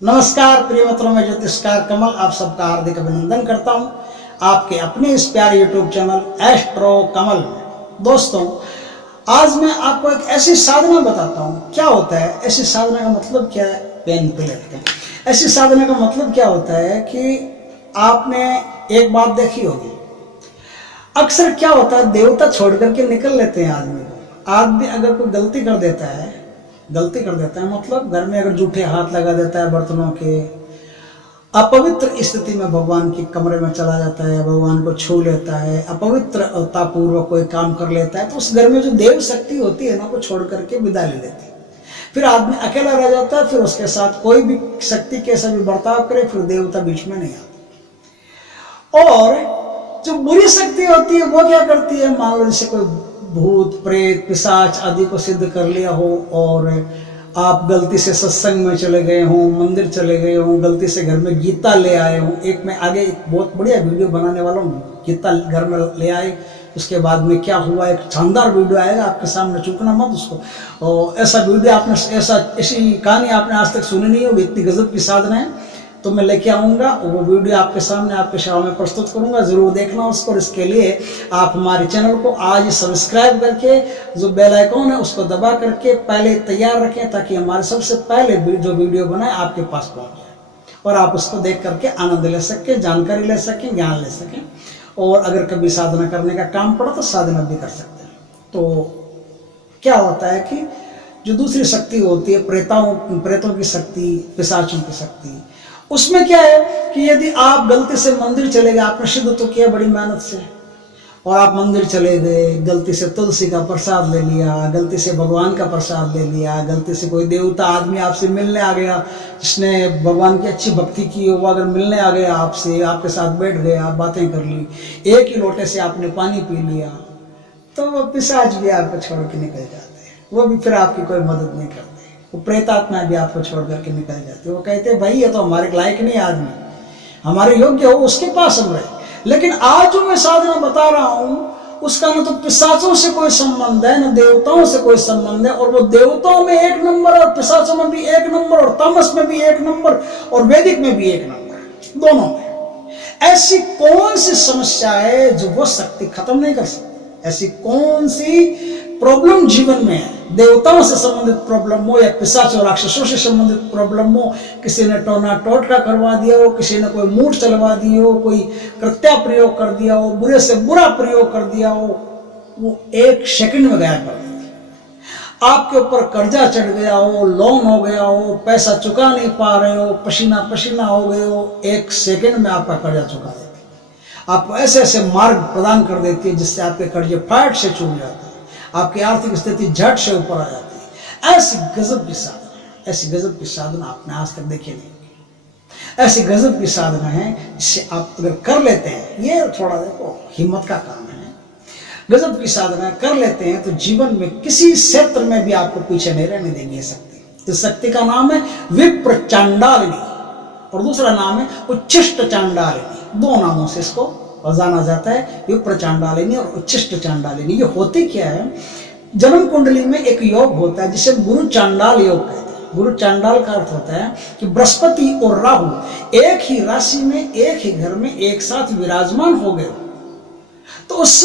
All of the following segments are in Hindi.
नमस्कार प्रिय मित्रों, मैं ज्योतिषकार कमल आप सबका हार्दिक अभिनंदन करता हूं आपके अपने इस प्यारे यूट्यूब चैनल एस्ट्रो कमल में। दोस्तों, आज मैं आपको एक ऐसी साधना बताता हूं। क्या होता है ऐसी साधना का मतलब क्या है? पेन पे लेते हैं। ऐसी साधना का मतलब क्या होता है कि आपने एक बात देखी होगी, अक्सर क्या होता है, देवता छोड़ करके निकल लेते हैं आदमी को। आदमी अगर कोई गलती कर देता है मतलब घर में अगर जूठे हाथ लगा देता है बर्तनों के, अपवित्र स्थिति में भगवान के कमरे में चला जाता है, भगवान को छू लेता है, अपवित्रता पूर्वक कोई काम कर लेता है, तो उस घर में जो देव शक्ति होती है ना, वो छोड़ करके विदा ले लेती है। फिर आदमी अकेला रह जाता है। फिर उसके साथ कोई भी शक्ति कैसा भी बर्ताव करे, फिर देवता बीच में नहीं आता। और जो बुरी शक्ति होती है वो क्या करती है, मान लो जैसे कोई भूत प्रेत पिशाच आदि को सिद्ध कर लिया हो, और आप गलती से सत्संग में चले गए हो, मंदिर चले गए हो, गलती से घर में गीता ले आए हो। एक मैं आगे एक बहुत बढ़िया वीडियो बनाने वाला हूँ, गीता घर में ले आए, उसके बाद में क्या हुआ, एक शानदार वीडियो आएगा आपके सामने, चूकना मत उसको। और ऐसा वीडियो आपने ऐसी कहानी आपने आज तक सुनी नहीं होगी, इतनी गजब की साधना है। तो मैं लेके आऊँगा वो वीडियो आपके सामने आपके सेवा में प्रस्तुत करूँगा, ज़रूर देखना उसको। और इसके लिए आप हमारे चैनल को आज सब्सक्राइब करके जो बेल आइकॉन है उसको दबा करके पहले तैयार रखें, ताकि हमारे सबसे पहले जो वीडियो बनाए आपके पास पहुँच जाए और आप उसको देख करके आनंद ले सकें, जानकारी ले सकें, ज्ञान ले सकें। और अगर कभी साधना करने का काम पड़ा तो साधना भी कर सकते हैं। तो क्या होता है कि जो दूसरी शक्ति होती है, प्रेतों की शक्ति, पिशाचों की शक्ति, उसमें क्या है कि यदि आप गलती से मंदिर चले गए, आपने सिद्ध तो किया बड़ी मेहनत से, और आप मंदिर चले गए, गलती से तुलसी का प्रसाद ले लिया, गलती से भगवान का प्रसाद ले लिया, गलती से कोई देवता आदमी आपसे मिलने आ गया जिसने भगवान की अच्छी भक्ति की हो, वो अगर मिलने आ गया आपसे, आपके साथ बैठ गया, बातें कर ली, एक ही लोटे से आपने पानी पी लिया, तो वो पिशाच भी आपको छोड़ के निकल जाते हैं। वो भी फिर आपकी कोई मदद नहीं करते। वो प्रेतात्मा भी आपको छोड़ करके निकल जाती है। वो कहते हैं भाई ये तो हमारे लायक नहीं आदमी, हमारे योग्य हो उसके पास हम रहे। लेकिन आज जो मैं साधना बता रहा हूँ उसका न तो पिशाचों से कोई संबंध है, न देवताओं से कोई संबंध है। और वो देवताओं में एक नंबर, और पिशाचों में भी एक नंबर, और तामस में भी एक नंबर, और वैदिक में भी एक नंबर, दोनों में। ऐसी कौन सी समस्या है जो वो शक्ति खत्म नहीं कर सकती? ऐसी कौन सी प्रॉब्लम जीवन में है, देवताओं से संबंधित प्रॉब्लम हो या पिशाच और राक्षसों से संबंधित प्रॉब्लम हो, किसी ने टोना टोटका करवा दिया हो, किसी ने कोई मूठ चलवा दी हो, कोई कृत्या प्रयोग कर दिया हो, बुरे से बुरा प्रयोग कर दिया हो, वो एक सेकंड में गायब कर देती है। आपके ऊपर कर्जा चढ़ गया हो, लोन हो गया हो, पैसा चुका नहीं पा रहे हो, पसीना पसीना हो गए हो, एक सेकंड में आपका कर्जा चुका देती है। आपको ऐसे ऐसे मार्ग प्रदान कर देती है जिससे आपके कर्जे फाट से छूट जाते हैं, आपकी आर्थिक स्थिति झट से ऊपर आ जाती है। ऐसी गजब की साधना आपने आज तक देखी नहीं होगी। ऐसी गजब की साधना है जिससे आप अगर कर लेते हैं, ये थोड़ा देखो हिम्मत का काम है, गजब की साधना कर लेते हैं तो जीवन में किसी क्षेत्र में भी आपको पीछे नहीं रहने देंगे। शक्ति, इस शक्ति का नाम है विप्र चांडालिनी, और दूसरा नाम है उच्छिष्ट चांडालिनी। दो नामों से इसको जाना जाता है, विप्र चांडालिनी और उच्छिष्ट चांडालिनी। ये होती क्या है, जन्म कुंडली में एक योग होता है जिसे गुरु चांडाल योग कहते हैं। गुरु चांडाल का अर्थ होता है कि बृहस्पति और राहु एक ही राशि में, एक ही घर में एक साथ विराजमान हो गए, तो उस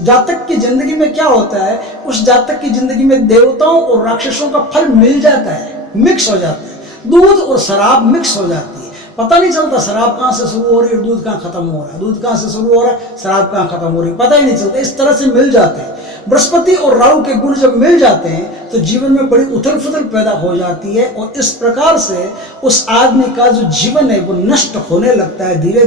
जातक की जिंदगी में क्या होता है, उस जातक की जिंदगी में देवताओं और राक्षसों का फल मिल जाता है, मिक्स हो जाता है। दूध और शराब मिक्स हो जाती है, पता नहीं चलता शराब कहाँ से शुरू हो रही है, दूध कहाँ खत्म हो रहा है, दूध कहाँ से शुरू हो रहा है, शराब कहाँ खत्म हो रही है, पता ही नहीं चलता। इस तरह से मिल जाते हैं। बृहस्पति और राहु के गुण जब मिल जाते हैं तो जीवन में बड़ी उथल पुथल पैदा हो जाती है, और इस प्रकार से उस आदमी का जो जीवन है वो नष्ट होने लगता है। धीरे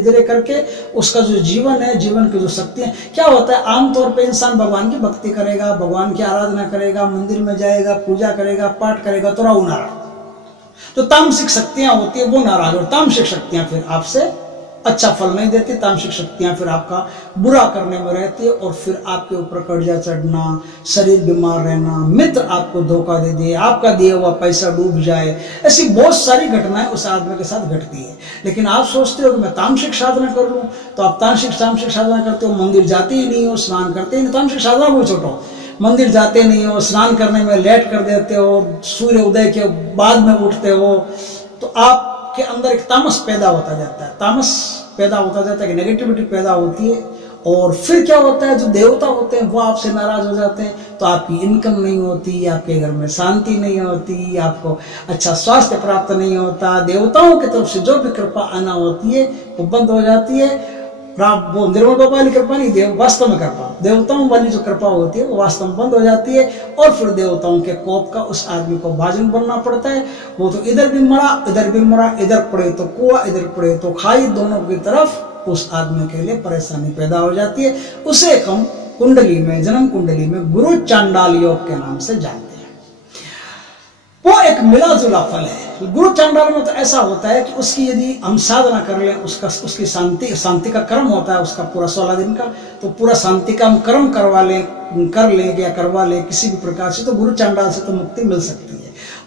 धीरे करके उसका जो जीवन है, जीवन की जो शक्ति है, क्या होता है, आमतौर पर इंसान भगवान की भक्ति करेगा, भगवान की आराधना करेगा, मंदिर में जाएगा, पूजा करेगा, पाठ करेगा, तो राहु नाराज। जो तामसिक शक्तियां होती है वो नाराज, और तामसिक शक्तियां फिर आपसे अच्छा फल नहीं देती। तामसिक शक्तियां फिर आपका बुरा करने में रहती है, और फिर आपके ऊपर कर्जा चढ़ना, शरीर बीमार रहना, मित्र आपको धोखा दे दे, आपका दिया हुआ पैसा डूब जाए, ऐसी बहुत सारी घटनाएं उस आदमी के साथ घटती है। लेकिन आप सोचते हो कि मैं तामसिक साधना कर लूँ, तो आप तामसिक साधना करते हो, मंदिर जाते ही नहीं हो, स्नान करते ही नहीं। तामसिक साधना को छोड़ो, मंदिर जाते नहीं हो, स्नान करने में लेट कर देते हो, सूर्य उदय के बाद में उठते हो, तो आपके अंदर एक तामस पैदा होता जाता है, तामस पैदा होता जाता है कि नेगेटिविटी पैदा होती है। और फिर क्या होता है, जो देवता होते हैं वो आपसे नाराज हो जाते हैं, तो आपकी इनकम नहीं होती, आपके घर में शांति नहीं होती, आपको अच्छा स्वास्थ्य प्राप्त नहीं होता, देवताओं की तरफ से जो भी कृपा आना होती है वो बंद हो जाती है। वो निर्मल बाबा वाली कृपा नहीं, देव वास्तव में कृपा, देवताओं वाली जो कृपा होती है वो वास्तव में बंद हो जाती है। और फिर देवताओं के कोप का उस आदमी को भाजन बनना पड़ता है। वो तो इधर भी मरा, इधर भी मरा, इधर पड़े तो कुआं, इधर पड़े तो खाई, दोनों की तरफ उस आदमी के लिए परेशानी पैदा हो जाती है। उसे हम कुंडली में, जन्म कुंडली में गुरु चांडाल योग के नाम से जानते हैं। वो एक मिला जुला फल है। गुरु चांडाल में तो ऐसा होता है कि उसकी यदि हम साधना कर लें, उसकी शांति का कर्म होता है उसका पूरा 16 दिन का, तो पूरा शांति का हम कर्म कर लें या करवा लें किसी भी प्रकार से, तो गुरु चांडाल से तो मुक्ति मिल सकती है।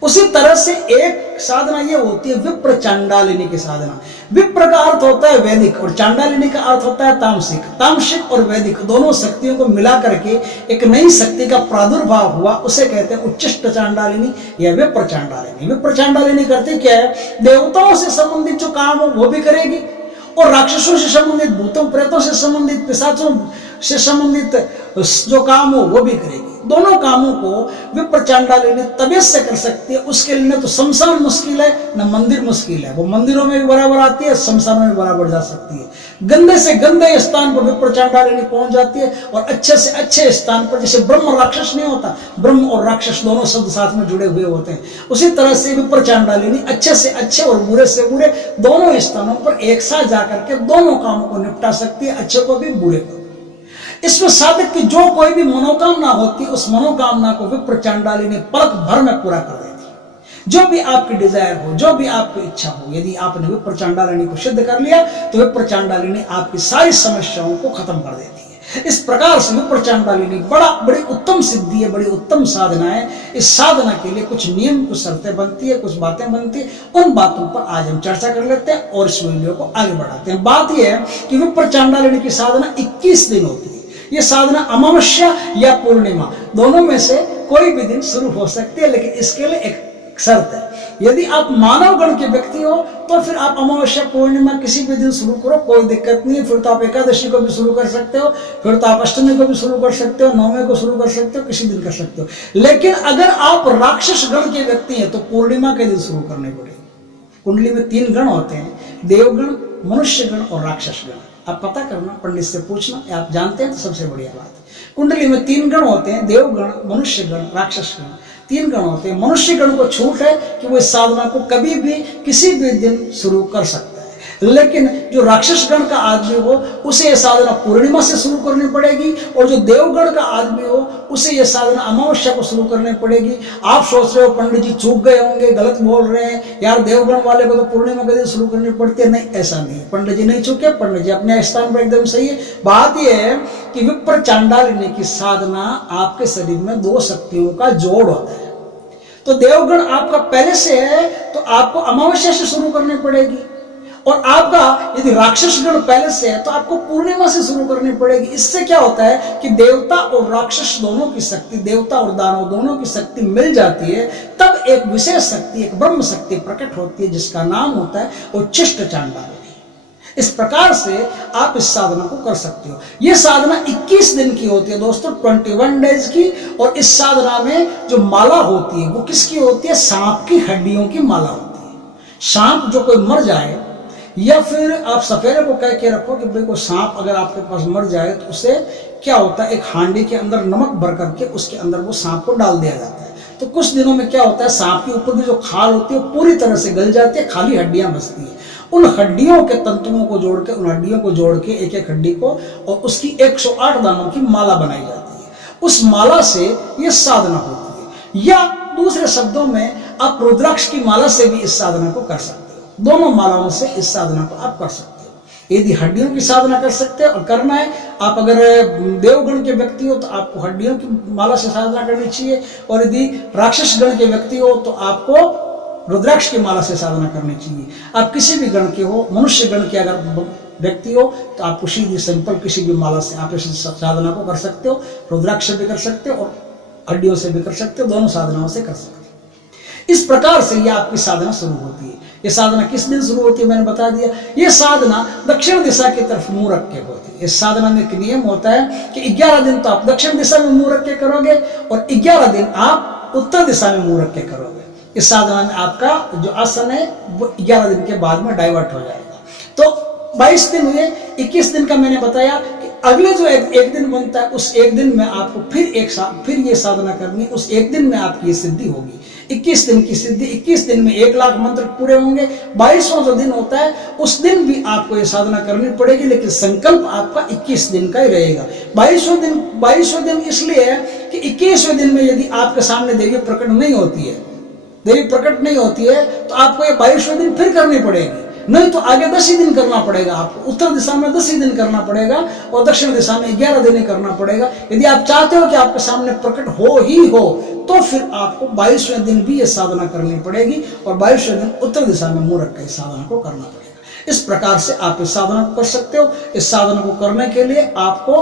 उसी तरह से एक साधना ये होती है विप्र चांडालिनी की साधना। विप्र का अर्थ होता है वैदिक और चांडालिनी का अर्थ होता है तामसिक। तामसिक और वैदिक दोनों शक्तियों को मिला करके एक नई शक्ति का प्रादुर्भाव हुआ, उसे कहते हैं उच्चिष्ट चांडालिनी या विप्र चांडालिनी। विप्र चांडालिनी करती क्या है, देवताओं से संबंधित जो काम हो वो भी करेगी और राक्षसों से संबंधित, भूतों प्रेतों से संबंधित, पिशाचों से संबंधित जो काम हो वो भी करेगी। दोनों कामों को विप्र चांडालिनी तबीयत से कर सकती है। उसके लिए न तो शमशान मुश्किल है न मंदिर मुश्किल है, वो मंदिरों में भी बराबर आती है, शमशानों में बराबर जा सकती है। गंदे से गंदे स्थान पर विप्र चांडालिनी पहुंच जाती है और अच्छे से अच्छे स्थान पर, जैसे ब्रह्म राक्षस नहीं होता, ब्रह्म और राक्षस दोनों शब्द साथ में जुड़े हुए होते हैं, उसी तरह से विप्र चांडालिनी अच्छे से अच्छे और बुरे से बुरे दोनों स्थानों पर एक साथ जाकर के दोनों कामों को निपटा सकती है, अच्छे को भी बुरे को। इसमें साधक की जो कोई भी मनोकामना होती, उस मनोकामना को विप्र चांडालिनी पलक भर में पूरा कर देती है। जो भी आपकी डिजायर हो, जो भी आपकी इच्छा हो, यदि आपने विप्र चांडालिनी को सिद्ध कर लिया तो विप्र चांडालिनी आपकी सारी समस्याओं को खत्म कर देती है। इस प्रकार से विप्र चांडालिनी बड़ी उत्तम सिद्धि है, बड़ी उत्तम साधना है। इस साधना के लिए कुछ नियम, कुछ शर्तें बनती है, कुछ बातें बनती है। उन बातों पर आज हम चर्चा कर लेते हैं और इस वीडियो को आगे बढ़ाते हैं। बात यह है कि विप्र चांडालिनी की साधना 21 दिन होती है। ये साधना अमावस्या या पूर्णिमा दोनों में से कोई भी दिन शुरू हो सकती है, लेकिन इसके लिए एक शर्त है। यदि आप मानव गण के व्यक्ति हो तो फिर आप अमावस्या पूर्णिमा किसी भी दिन शुरू करो, कोई दिक्कत नहीं है। फिर तो आप एकादशी को भी शुरू कर सकते हो, फिर तो आप अष्टमी को भी शुरू कर सकते हो, नवमी को शुरू कर सकते हो, किसी दिन कर सकते हो। लेकिन अगर आप राक्षस गण के व्यक्ति हैं तो पूर्णिमा के दिन शुरू करनी पड़ेगी। कुंडली में 3 गण होते हैं, देवगण, मनुष्य गण और राक्षस गण। आप पता करना, पंडित से पूछना, आप जानते हैं तो सबसे बढ़िया बात है। कुंडली में 3 गण होते हैं, देवगण, मनुष्य गण, राक्षस गण। 3 गण होते हैं। मनुष्य गण को छूट है कि वो इस साधना को कभी भी किसी भी दिन शुरू कर सकता है, लेकिन जो राक्षस गण का आदमी हो उसे यह साधना पूर्णिमा से शुरू करनी पड़ेगी और जो देवगण का आदमी हो उसे यह साधना अमावस्या को शुरू करनी पड़ेगी। आप सोच रहे हो पंडित जी चूक गए होंगे, गलत बोल रहे हैं यार, देवगण वाले को तो पूर्णिमा के दिन शुरू करनी पड़ती है। नहीं, ऐसा नहीं है, पंडित जी नहीं चूके, पंडित जी अपने स्थान पर एकदम सही है। बात यह है कि विप्र चांडालिनी की साधना आपके शरीर में 2 शक्तियों का जोड़ होता है। तो देवगण आपका पहले से है तो आपको अमावस्या से शुरू करनी पड़ेगी, और आपका यदि राक्षस गण पहले से है तो आपको पूर्णिमा से शुरू करनी पड़ेगी। इससे क्या होता है कि देवता और राक्षस दोनों की शक्ति, देवता और दानव दोनों की शक्ति मिल जाती है, तब एक विशेष शक्ति, एक ब्रह्म शक्ति प्रकट होती है जिसका नाम होता है उच्चिष्ट चांडालिनी। इस प्रकार से आप इस साधना को कर सकते हो। यह साधना 21 दिन की होती है दोस्तों, 21 डेज की। और इस साधना में जो माला होती है वो किसकी होती है? सांप की हड्डियों की माला होती है। सांप जो कोई मर जाए, या फिर आप सफेरे को कह के रखो कि भाई कोई सांप अगर आपके पास मर जाए तो उसे क्या होता है, एक हांडी के अंदर नमक भर करके उसके अंदर वो सांप को डाल दिया जाता है। तो कुछ दिनों में क्या होता है, सांप के ऊपर की जो खाल होती है वो पूरी तरह से गल जाती है, खाली हड्डियां बचती है। उन हड्डियों के तंतुओं को जोड़ के, उन हड्डियों को जोड़ के एक एक हड्डी को, और उसकी 108 दानों की माला बनाई जाती है। उस माला से ये साधना होती है। या दूसरे शब्दों में आप रुद्राक्ष की माला से भी इस साधना को कर सकते हो। दोनों मालाओं से इस साधना को आप कर सकते हो। यदि हड्डियों की साधना कर सकते हो और करना है, आप अगर देवगण के व्यक्ति हो तो आपको हड्डियों की माला से साधना करनी चाहिए, और यदि राक्षस गण के व्यक्ति हो तो आपको रुद्राक्ष की माला से साधना करनी चाहिए। आप किसी भी गण के हो, मनुष्य गण के अगर व्यक्ति हो तो आप सीधी सिंपल किसी भी माला से आप इस साधना को कर सकते हो। रुद्राक्ष से भी कर सकते हो और हड्डियों से भी कर सकते हो, दोनों साधनाओं से कर सकते हो। इस प्रकार से यह आपकी साधना शुरू होती है। ये साधना किस दिन शुरू होती है मैंने बता दिया। ये साधना दक्षिण दिशा की तरफ मुंह रख के होती है। इस साधना में एक नियम होता है कि 11 दिन तो आप दक्षिण दिशा में मुंह रख के करोगे और 11 दिन आप उत्तर दिशा में मुंह रख के करोगे। इस साधना में आपका जो आसन है वो 11 दिन के बाद में डाइवर्ट हो जाएगा। तो 22 दिन हुए, 21 दिन का मैंने बताया कि अगले जो एक दिन बनता है उस एक दिन में आपको फिर ये साधना करनी, उस एक दिन में आपकी ये सिद्धि होगी। 21 दिन की सिद्धि, 21 दिन में 1 लाख मंत्र पूरे होंगे। 22वां जो दिन होता है उस दिन भी आपको ये साधना करनी पड़ेगी, लेकिन संकल्प आपका 21 दिन का ही रहेगा। 22वें दिन इसलिए है कि 21वें दिन में यदि आपके सामने देवी प्रकट नहीं होती है, देवी प्रकट नहीं होती है तो आपको ये 22वें दिन फिर करनी पड़ेगी, नहीं तो आगे 10 ही दिन करना पड़ेगा आपको। उत्तर दिशा में 10 ही दिन करना पड़ेगा और दक्षिण दिशा में 11 दिन करना पड़ेगा। यदि आप चाहते हो कि आपके सामने प्रकट हो ही हो तो फिर आपको 22वें दिन भी ये साधना करनी पड़ेगी और 22वें दिन उत्तर दिशा में मुंह रख कर इस साधना को करना पड़ेगा। इस प्रकार से आप इस साधना को कर सकते हो। इस साधना को करने के लिए आपको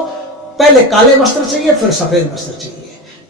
पहले काले वस्त्र चाहिए, फिर सफेद वस्त्र चाहिए।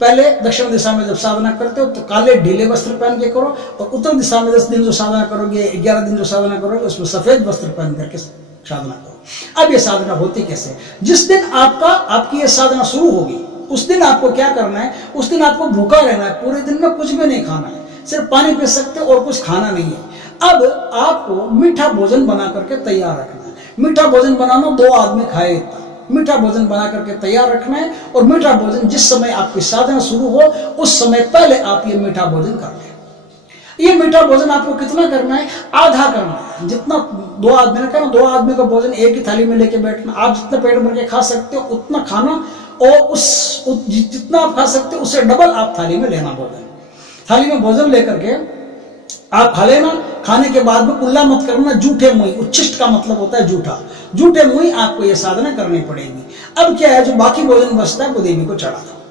पहले दक्षिण दिशा में जब साधना करते हो तो काले ढीले वस्त्र पहन के करो और उत्तर दिशा में 10 दिन जो साधना करोगे, 11 दिन जो साधना करोगे उसमें सफेद वस्त्र पहन करके साधना करो। अब ये साधना होती कैसे? जिस दिन आपकी ये साधना शुरू होगी उस दिन आपको क्या करना है, उस दिन आपको भूखा रहना है, पूरे दिन में कुछ भी नहीं खाना है, सिर्फ पानी पी सकते हो और कुछ खाना नहीं है। अब आपको मीठा भोजन बना करके तैयार रखना है। मीठा भोजन बनाना 2 आदमी खाए इतना मीठा भोजन बना करके तैयार रखना है और मीठा भोजन जिस समय आपकी साधना शुरू हो उस समय पहले आप ये मीठा भोजन कर लें। ये मीठा भोजन आपको कितना करना है? आधा करना है। जितना 2 आदमी ने कहा, 2 आदमी का भोजन एक ही थाली में लेके बैठना। आप जितना पेट भर के खा सकते हो उतना खाना और जितना आप खा सकते हो उससे डबल आप थाली में लेना भोजन। थाली में भोजन लेकर के आप खा लेना। खाने के बाद में कुल्ला मत करना, जूठे मुंह। उच्छिष्ट का मतलब होता है जूठा। जूठे मुंह आपको ये साधना करनी पड़ेगी। अब क्या है, जो बाकी भोजन बचता है वो देवी को चढ़ा दो।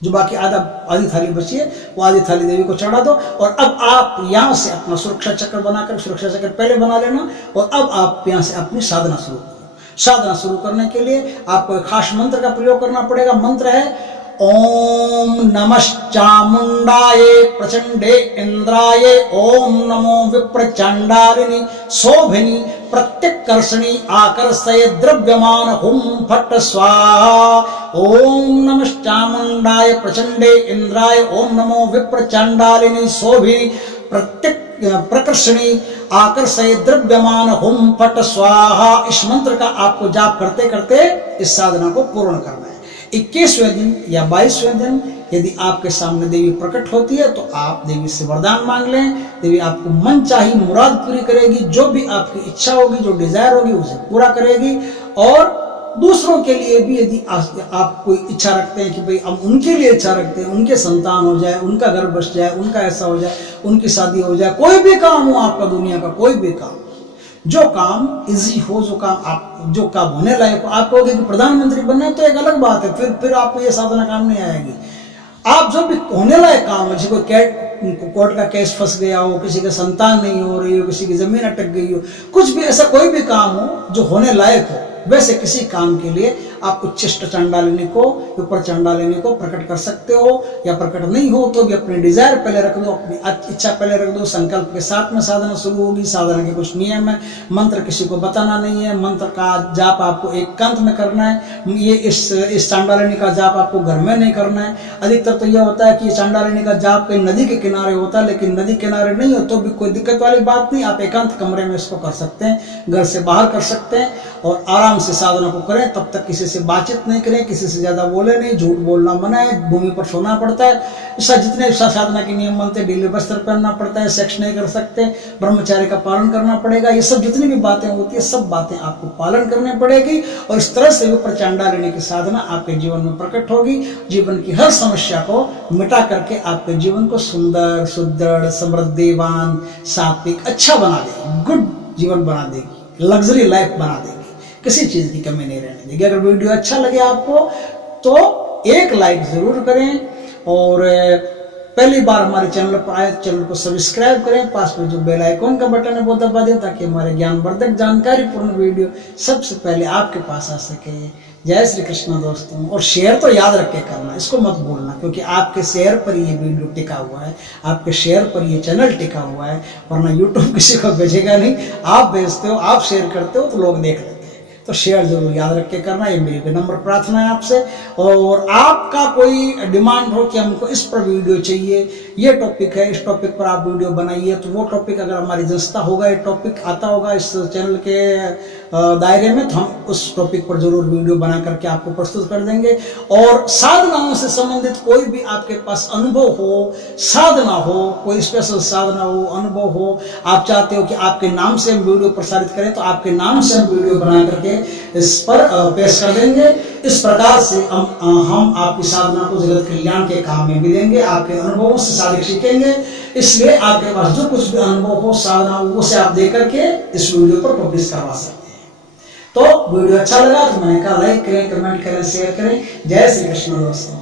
जो बाकी आधी थाली बची है वो आधी थाली देवी को चढ़ा दो। और अब आप यहां से अपना सुरक्षा चक्र बनाकर, सुरक्षा चक्र पहले बना लेना और अब आप यहां से अपनी साधना शुरू करो। साधना शुरू करने के लिए आपको एक खास मंत्र का प्रयोग करना पड़ेगा। मंत्र है ओम नमः चामुंडाय प्रचंडे इंद्राय ओम नमो विप्रचंडालिनी शोभिनी प्रत्यकर्षणी आकर्षय द्रव्यमान हुम फट स्वाहा। ओम नमः चामुंडाय प्रचंडे इंद्राय ओम नमो विप्रचंडालिनी शोभिनी प्रकर्षणी आकर्षय द्रव्यमान हुम फट स्वाहा। इस मंत्र का आपको जाप करते करते इस साधना को पूर्ण करना है। 21वें दिन या 22वें दिन यदि आपके सामने देवी प्रकट होती है तो आप देवी से वरदान मांग लें। देवी आपको मन चाही मुराद पूरी करेगी। जो भी आपकी इच्छा होगी, जो डिजायर होगी उसे पूरा करेगी। और दूसरों के लिए भी यदि आप कोई इच्छा रखते हैं कि भाई हम उनके लिए इच्छा रखते हैं, उनके संतान हो जाए, उनका घर बस जाए, उनका ऐसा हो जाए, उनकी शादी हो जाए, कोई भी काम हो आपका, दुनिया का कोई भी काम, जो काम इजी हो, जो काम होने लायक हो। आप कहोगे कि प्रधानमंत्री बनना है तो एक अलग बात है, फिर आपको ये साधना काम नहीं आएगी। आप जो भी होने लायक काम हो, जिसको कोर्ट का केस फंस गया हो, किसी का संतान नहीं हो रही हो, किसी की जमीन अटक गई हो, कुछ भी ऐसा कोई भी काम हो जो होने लायक हो, वैसे किसी काम के लिए आप उच्छिष्ट चंडालिनी को, ऊपर चंडालिनी को प्रकट कर सकते हो। या प्रकट नहीं हो तो भी अपने डिजायर पहले रख दो, अपनी इच्छा पहले रख दो। संकल्प के साथ में साधना शुरू होगी। साधना के कुछ नियम है। मंत्र किसी को बताना नहीं है। मंत्र का जाप आपको एकांत में करना है। ये इस चंडालिनी का जाप आपको घर में नहीं करना है। अधिकतर तो यह होता है कि चंडालिनी का जाप कहीं नदी के किनारे होता है, लेकिन नदी किनारे नहीं हो तो भी कोई दिक्कत वाली बात नहीं। आप एकांत कमरे में इसको कर सकते हैं, घर से बाहर कर सकते हैं और आराम से साधना को करें। तब तक किसी से बातचीत नहीं करें, किसी से ज्यादा बोले नहीं, झूठ बोलना मना है, भूमि पर सोना पड़ता है। जितने साधना के नियम बनते हैं, ढीले वस्त्र पहनना पड़ता है, सेक्स नहीं कर सकते, ब्रह्मचार्य का पालन करना पड़ेगा। ये सब जितनी भी बातें होती है सब बातें आपको पालन करनी पड़ेगी। और इस तरह से ऊपर चंडालिनी की साधना आपके जीवन में प्रकट होगी। जीवन की हर समस्या को मिटा करके आपके जीवन को सुंदर, सुदृढ़, समृद्धिवान, सात्विक, अच्छा बना देगी, गुड जीवन बना देगी, लग्जरी लाइफ बना देगी, किसी चीज की कमी नहीं रहने देगी। अगर वीडियो अच्छा लगे आपको तो एक लाइक जरूर करें और पहली बार हमारे चैनल पर आए चैनल को सब्सक्राइब करें। पास में जो बेल आइकॉन का बटन है वो दबा दें ताकि हमारे ज्ञानवर्धक जानकारीपूर्ण वीडियो सबसे पहले आपके पास आ सके। जय श्री कृष्ण दोस्तों। और शेयर तो याद रख के करना, इसको मत भूलना, क्योंकि आपके शेयर पर ये वीडियो टिका हुआ है, आपके शेयर पर ये चैनल टिका हुआ है, वरना यूट्यूब किसी को भेजेगा नहीं। आप भेजते हो, आप शेयर करते हो तो लोग देख लेते हैं। तो शेयर जरूर याद रख के करना, ये मेरी विनम्र प्रार्थना है आपसे। और आपका कोई डिमांड हो कि हमको इस पर वीडियो चाहिए, ये टॉपिक है, इस टॉपिक पर आप वीडियो बनाइए, तो वो टॉपिक अगर हमारी दस्ता होगा, ये टॉपिक आता होगा इस चैनल के दायरे में, तो हम उस टॉपिक पर जरूर वीडियो बना करके आपको प्रस्तुत कर देंगे। और साधनाओं से संबंधित कोई भी आपके पास अनुभव हो, साधना हो, कोई स्पेशल साधना हो, अनुभव हो, आप चाहते हो कि आपके नाम से हम वीडियो प्रसारित करें, तो आपके नाम से हम वीडियो बना करके इस पर पेश कर देंगे। इस प्रकार से हम आपकी साधना को जगत कल्याण के काम में भी देंगे, आपके अनुभवों से साधक सीखेंगे। इसलिए आपके पास जो कुछ भी अनुभव हो, साधना हो, उसे आप दे करके इस वीडियो पर पब्लिश करवा सकते हैं। तो वीडियो अच्छा लगा तो मैंने कहा लाइक करें, कमेंट करें, शेयर करें। जय श्री कृष्ण दोस्तों।